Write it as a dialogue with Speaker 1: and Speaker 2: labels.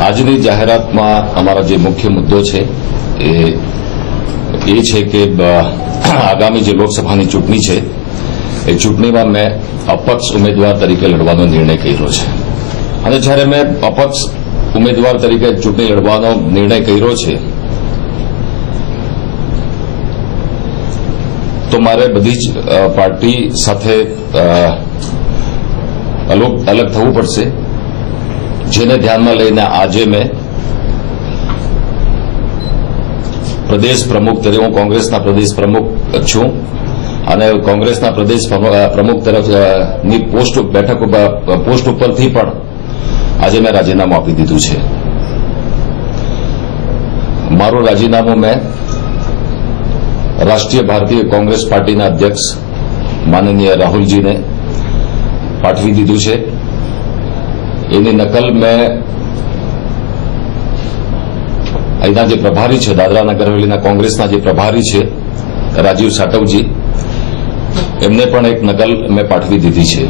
Speaker 1: આજની જાહેરાતમાં અમારો જે મુખ્ય મુદ્દો છે એ છે કે આગામી જે લોકસભાની ચૂંટણી છે, એ ચૂંટણીમાં મેં અપક્ષ ઉમેદવાર તરીકે લડવાનો નિર્ણય કર્યો છે. અને જ્યારે મેં અપક્ષ ઉમેદવાર તરીકે ચૂંટણી લડવાનો નિર્ણય કર્યો છે તો મારે બધી જ પાર્ટી સાથે અલગ થવું પડશે. જેને ધ્યાનમાં લઈને આજે મેં પ્રદેશ પ્રમુખ તરીકે, હું કોંગ્રેસના પ્રદેશ પ્રમુખ છું અને કોંગ્રેસના પ્રદેશ પ્રમુખ તરફની પોસ્ટ બેઠક પોસ્ટ ઉપરથી પણ આજે મેં રાજીનામું આપી દીધું છે. મારું રાજીનામું મેં રાષ્ટ્રીય ભારતીય કોંગ્રેસ પાર્ટીના અધ્યક્ષ માનનીય રાહુલજીને પાઠવી દીધું છે. એની નકલ મેં અહીંના જે પ્રભારી છે, દાદરા નગર હવેલીના કોંગ્રેસના જે પ્રભારી છે, રાજીવ સાટવજી, એમને પણ એક નકલ મેં પાઠવી દીધી છે.